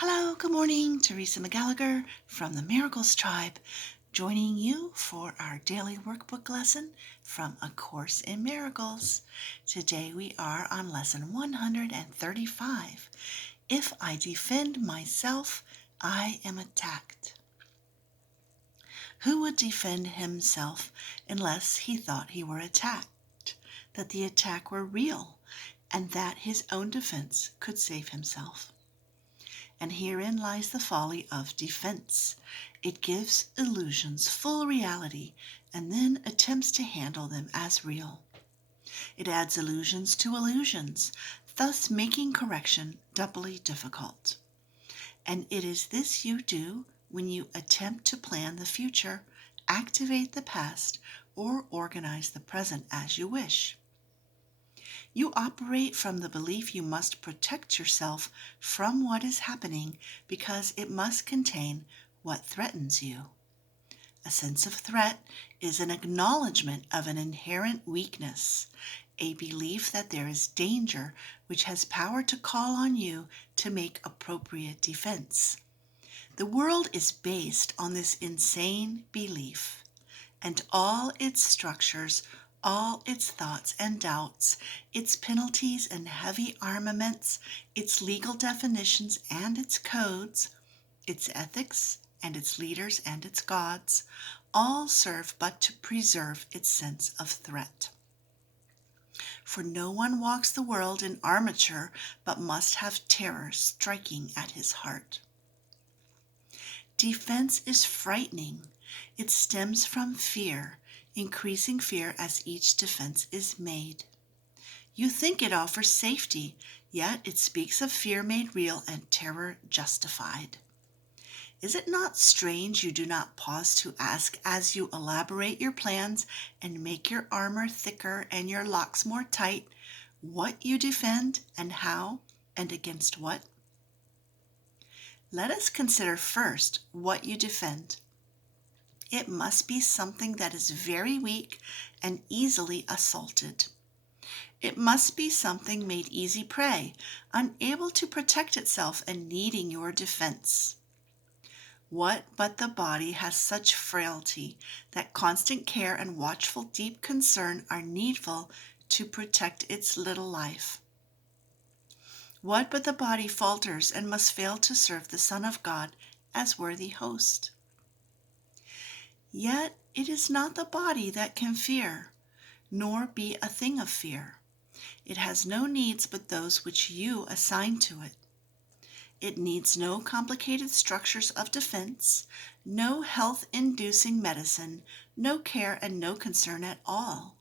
Hello, good morning. Teresa McGallagher from the Miracles Tribe, joining you for our daily workbook lesson from A Course in Miracles. Today we are on lesson 135. If I defend myself, I am attacked. Who would defend himself unless he thought he were attacked, that the attack were real, and that his own defense could save himself? And herein lies the folly of defense. It gives illusions full reality and then attempts to handle them as real. It adds illusions to illusions, thus making correction doubly difficult. And it is this you do when you attempt to plan the future, activate the past, or organize the present as you wish. You operate from the belief you must protect yourself from what is happening because it must contain what threatens you. A sense of threat is an acknowledgement of an inherent weakness, a belief that there is danger which has power to call on you to make appropriate defense. The world is based on this insane belief, and all its structures, all its thoughts and doubts, its penalties and heavy armaments, its legal definitions and its codes, its ethics and its leaders and its gods, all serve but to preserve its sense of threat. For no one walks the world in armature but must have terror striking at his heart. Defense is frightening. It stems from fear, increasing fear as each defense is made. You think it offers safety, yet it speaks of fear made real and terror justified. Is it not strange you do not pause to ask as you elaborate your plans and make your armor thicker and your locks more tight, what you defend and how and against what? Let us consider first what you defend. It must be something that is very weak and easily assaulted. It must be something made easy prey, unable to protect itself and needing your defense. What but the body has such frailty that constant care and watchful deep concern are needful to protect its little life? What but the body falters and must fail to serve the Son of God as worthy host? Yet it is not the body that can fear, nor be a thing of fear. It has no needs but those which you assign to it. It needs no complicated structures of defense, no health-inducing medicine, no care and no concern at all.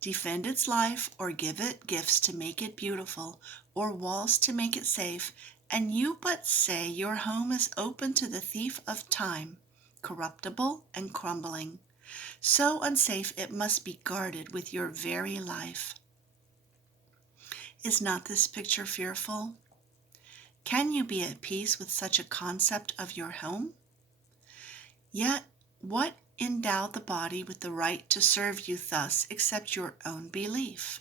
Defend its life or give it gifts to make it beautiful or walls to make it safe, and you but say your home is open to the thief of time, corruptible and crumbling. So unsafe it must be guarded with your very life. Is not this picture fearful? Can you be at peace with such a concept of your home? Yet, what endowed the body with the right to serve you thus except your own belief?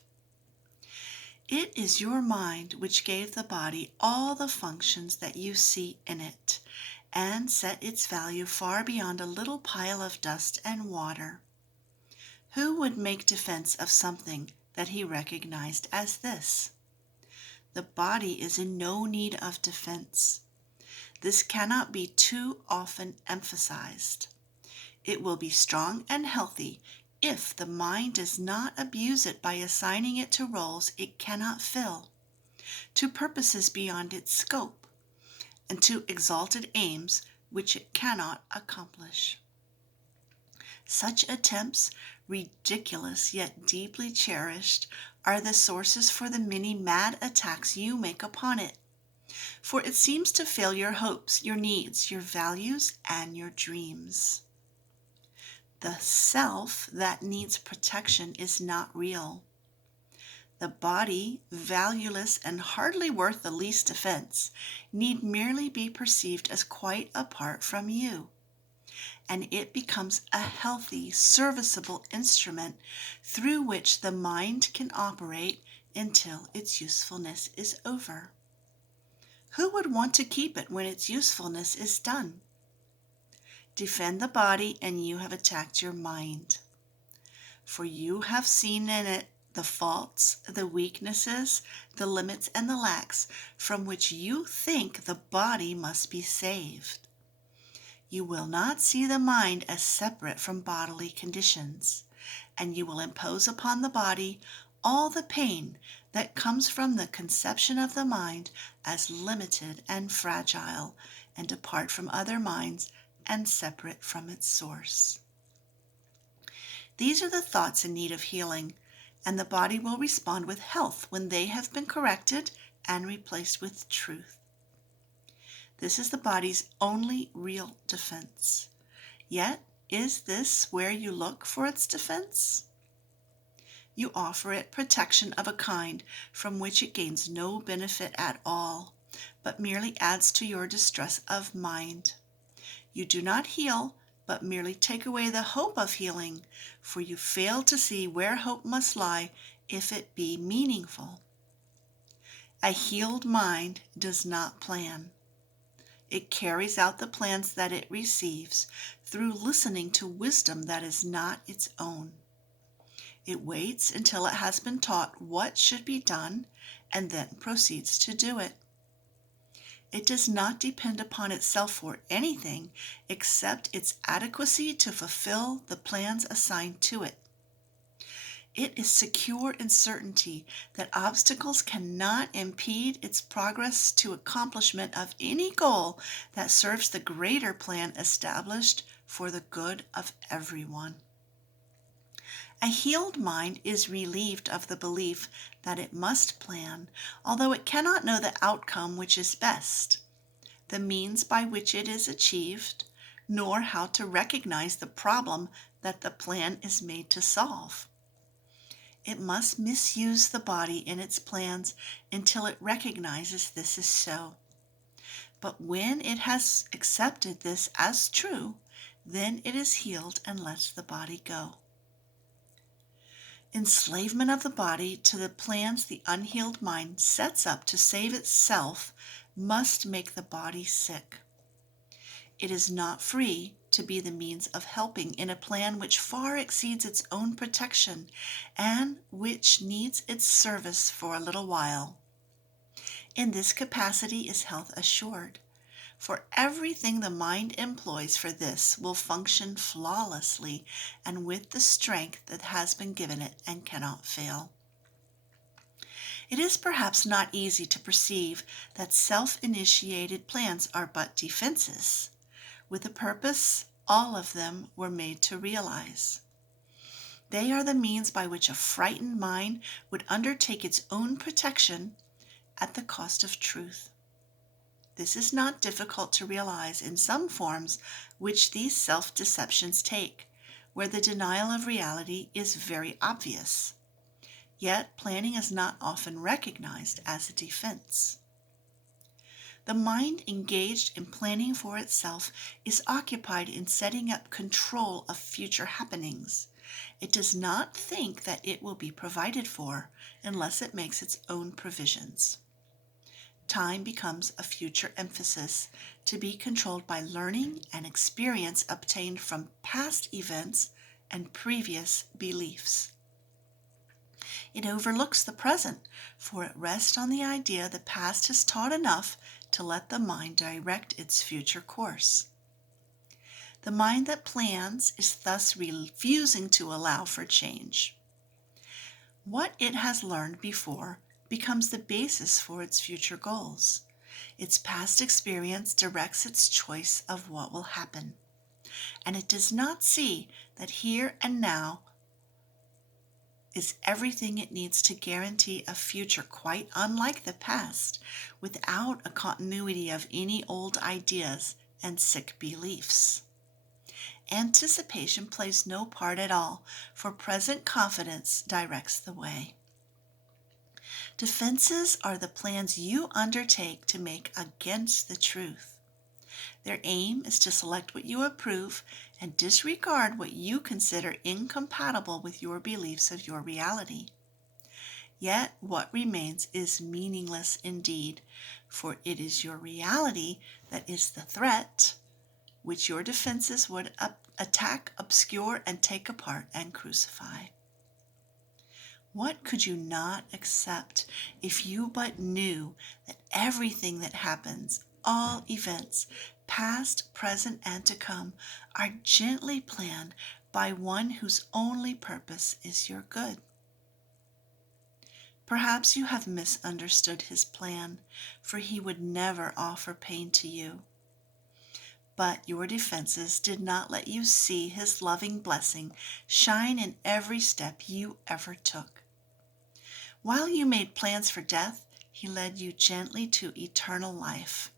It is your mind which gave the body all the functions that you see in it, and set its value far beyond a little pile of dust and water. Who would make defense of something that he recognized as this? The body is in no need of defense. This cannot be too often emphasized. It will be strong and healthy if the mind does not abuse it by assigning it to roles it cannot fill, to purposes beyond its scope, and to exalted aims which it cannot accomplish. Such attempts, ridiculous yet deeply cherished, are the sources for the many mad attacks you make upon it, for it seems to fail your hopes, your needs, your values, and your dreams. The self that needs protection is not real. The body, valueless and hardly worth the least defense, need merely be perceived as quite apart from you, and it becomes a healthy, serviceable instrument through which the mind can operate until its usefulness is over. Who would want to keep it when its usefulness is done? Defend the body, and you have attacked your mind. For you have seen in it the faults, the weaknesses, the limits, and the lacks from which you think the body must be saved. You will not see the mind as separate from bodily conditions, and you will impose upon the body all the pain that comes from the conception of the mind as limited and fragile, and apart from other minds and separate from its source. These are the thoughts in need of healing, and the body will respond with health when they have been corrected and replaced with truth. This is the body's only real defense. Yet, is this where you look for its defense? You offer it protection of a kind from which it gains no benefit at all, but merely adds to your distress of mind. You do not heal, but merely take away the hope of healing, for you fail to see where hope must lie if it be meaningful. A healed mind does not plan. It carries out the plans that it receives through listening to wisdom that is not its own. It waits until it has been taught what should be done and then proceeds to do it. It does not depend upon itself for anything except its adequacy to fulfill the plans assigned to it. It is secure in certainty that obstacles cannot impede its progress to accomplishment of any goal that serves the greater plan established for the good of everyone. A healed mind is relieved of the belief that it must plan, although it cannot know the outcome which is best, the means by which it is achieved, nor how to recognize the problem that the plan is made to solve. It must misuse the body in its plans until it recognizes this is so. But when it has accepted this as true, then it is healed and lets the body go. Enslavement of the body to the plans the unhealed mind sets up to save itself must make the body sick. It is not free to be the means of helping in a plan which far exceeds its own protection and which needs its service for a little while. In this capacity is health assured, for everything the mind employs for this will function flawlessly and with the strength that has been given it and cannot fail. It is perhaps not easy to perceive that self-initiated plans are but defenses, with a purpose all of them were made to realize. They are the means by which a frightened mind would undertake its own protection at the cost of truth. This is not difficult to realize in some forms which these self-deceptions take, where the denial of reality is very obvious. Yet planning is not often recognized as a defense. The mind engaged in planning for itself is occupied in setting up control of future happenings. It does not think that it will be provided for unless it makes its own provisions. Time becomes a future emphasis to be controlled by learning and experience obtained from past events and previous beliefs. It overlooks the present, for it rests on the idea the past has taught enough to let the mind direct its future course. The mind that plans is thus refusing to allow for change. What it has learned before becomes the basis for its future goals. Its past experience directs its choice of what will happen, and it does not see that here and now is everything it needs to guarantee a future quite unlike the past, without a continuity of any old ideas and sick beliefs. Anticipation plays no part at all, for present confidence directs the way. Defenses are the plans you undertake to make against the truth. Their aim is to select what you approve and disregard what you consider incompatible with your beliefs of your reality. Yet what remains is meaningless indeed, for it is your reality that is the threat, which your defenses would attack, obscure, and take apart and crucify. What could you not accept if you but knew that everything that happens, all events, past, present, and to come, are gently planned by one whose only purpose is your good? Perhaps you have misunderstood his plan, for he would never offer pain to you. But your defenses did not let you see his loving blessing shine in every step you ever took. While you made plans for death, he led you gently to eternal life.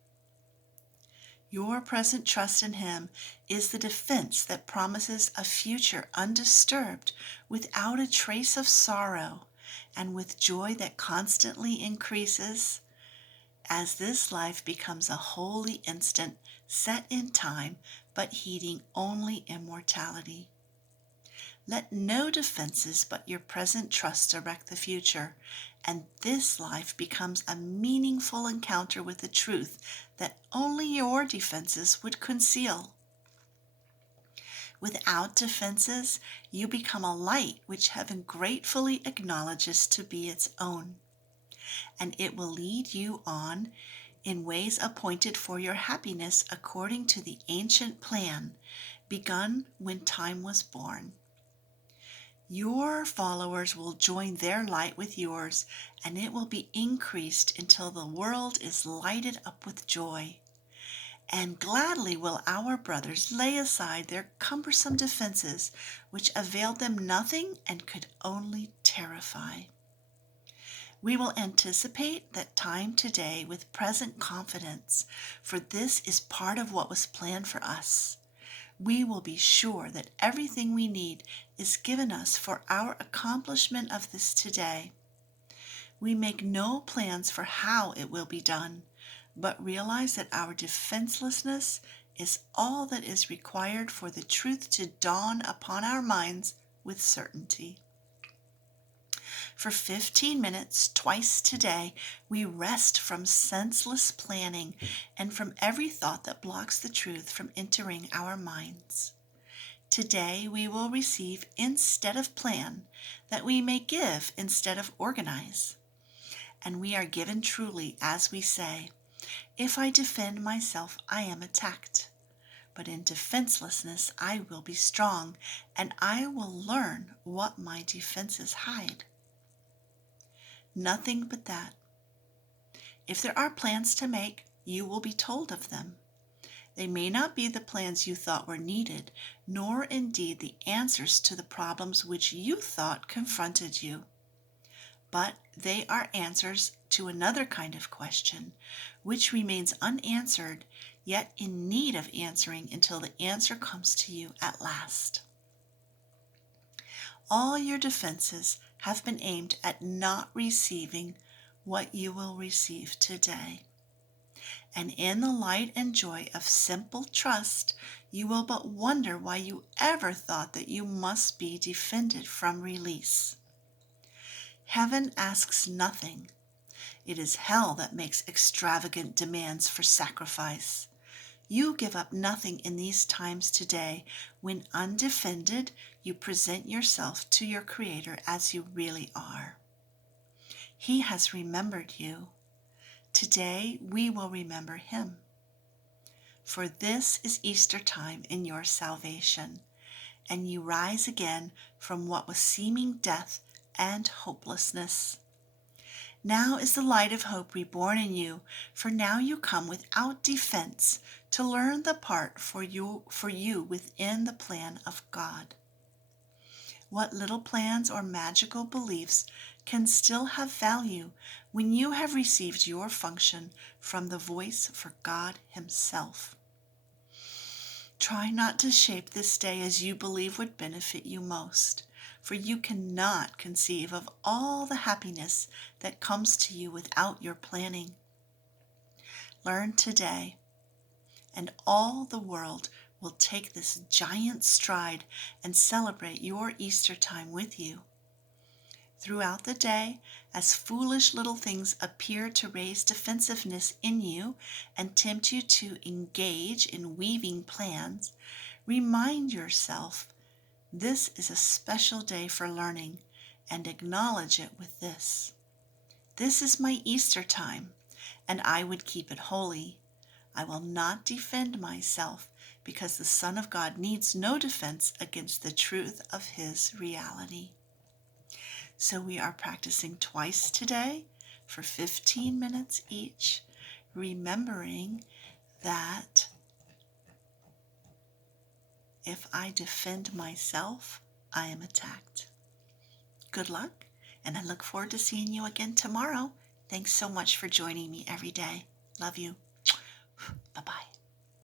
Your present trust in him is the defense that promises a future undisturbed, without a trace of sorrow, and with joy that constantly increases, as this life becomes a holy instant set in time, but heeding only immortality. Let no defenses but your present trust direct the future, and this life becomes a meaningful encounter with the truth that only your defenses would conceal. Without defenses, you become a light which heaven gratefully acknowledges to be its own, and it will lead you on in ways appointed for your happiness according to the ancient plan, begun when time was born. Your followers will join their light with yours, and it will be increased until the world is lighted up with joy. And gladly will our brothers lay aside their cumbersome defenses, which availed them nothing and could only terrify. We will anticipate that time today with present confidence, for this is part of what was planned for us. We will be sure that everything we need is given us for our accomplishment of this today. We make no plans for how it will be done, but realize that our defenselessness is all that is required for the truth to dawn upon our minds with certainty. For 15 minutes twice today, we rest from senseless planning and from every thought that blocks the truth from entering our minds. Today we will receive instead of plan, that we may give instead of organize. And we are given truly as we say, if I defend myself, I am attacked. But in defenselessness I will be strong, and I will learn what my defenses hide. Nothing but that. If there are plans to make, you will be told of them. They may not be the plans you thought were needed, nor indeed the answers to the problems which you thought confronted you. But they are answers to another kind of question, which remains unanswered, yet in need of answering until the answer comes to you at last. All your defenses have been aimed at not receiving what you will receive today. And in the light and joy of simple trust, you will but wonder why you ever thought that you must be defended from release. Heaven asks nothing. It is hell that makes extravagant demands for sacrifice. You give up nothing in these times today when undefended you present yourself to your Creator as you really are. He has remembered you. Today we will remember Him. For this is Easter time in your salvation, and you rise again from what was seeming death and hopelessness. Now is the light of hope reborn in you, for now you come without defense to learn the part for you within the plan of God. What little plans or magical beliefs can still have value when you have received your function from the voice for God Himself? Try not to shape this day as you believe would benefit you most, for you cannot conceive of all the happiness that comes to you without your planning. Learn today, and all the world will take this giant stride and celebrate your Easter time with you. Throughout the day, as foolish little things appear to raise defensiveness in you and tempt you to engage in weaving plans, remind yourself this is a special day for learning and acknowledge it with this. This is my Easter time, and I would keep it holy. I will not defend myself because the Son of God needs no defense against the truth of his reality. So we are practicing twice today for 15 minutes each, remembering that if I defend myself, I am attacked. Good luck, and I look forward to seeing you again tomorrow. Thanks so much for joining me every day. Love you. Bye-bye.